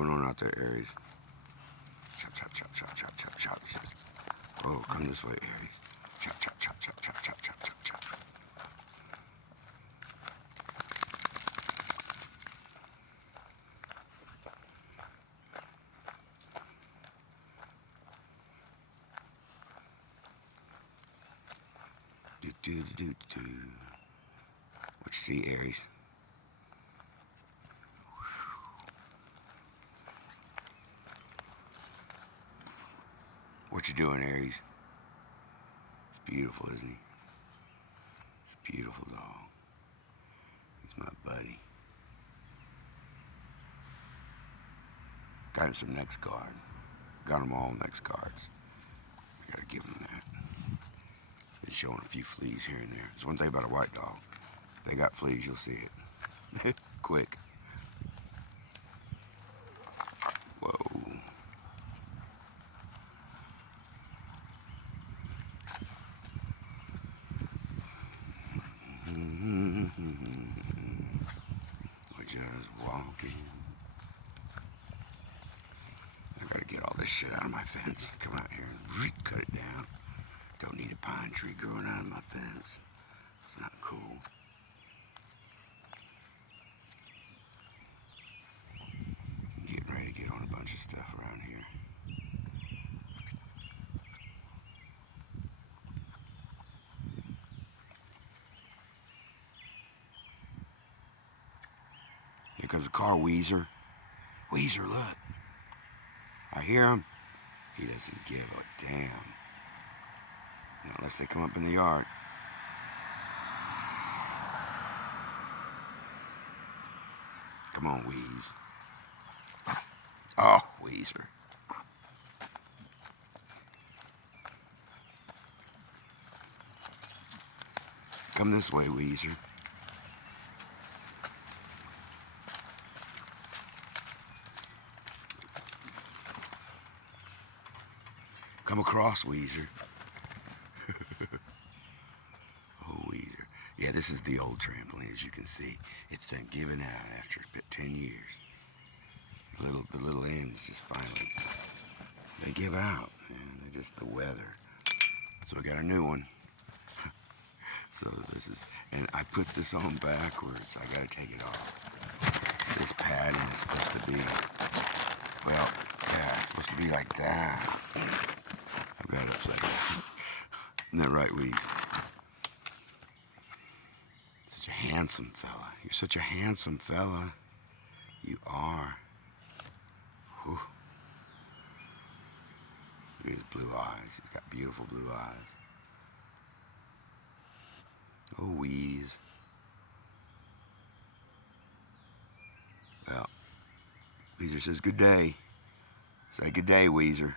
going on out there, Aries? Chop, chop, chop, chop, chop, chop, chop. Oh, come this way, Aries. Chop, chop, chop, chop, chop, chop, chop, chop, chop. Do, do, do, do, do. What you see, Aries? What you doing, Aries? It's beautiful, isn't he? It's a beautiful dog. He's my buddy. Got him some next guard. Got them all next guards. I gotta give him that. Been showing a few fleas here and there. There's one thing about a white dog. If they got fleas, you'll see it. Quick. Whoa. We're just walking. I gotta get all this shit out of my fence. Come out here and cut it down. Don't need a pine tree growing out of my fence. It's not cool. I'm getting ready to get on a bunch of stuff around here. Here comes a car, Weezer. Weezer, look. I hear him. He doesn't give a damn. Not unless they come up in the yard. Come on, Weeze. Oh, Weezer. Come this way, Weezer. Come across, Weezer. Oh, Weezer. Yeah, this is the old trampoline, as you can see. It's been given out after 10 years. The little ends just finally, they give out. Man, they're just the weather. So I got a new one. So this is, and I put this on backwards. I gotta take it off. This padding is supposed to be, well, yeah, it's supposed to be like that. I've got it upside down. Isn't that right, Weeze? Such a handsome fella. You're such a handsome fella. You are. Whew. Look at his blue eyes. He's got beautiful blue eyes. Oh, Weeze. Well, Weezer says good day. Say good day, Weezer.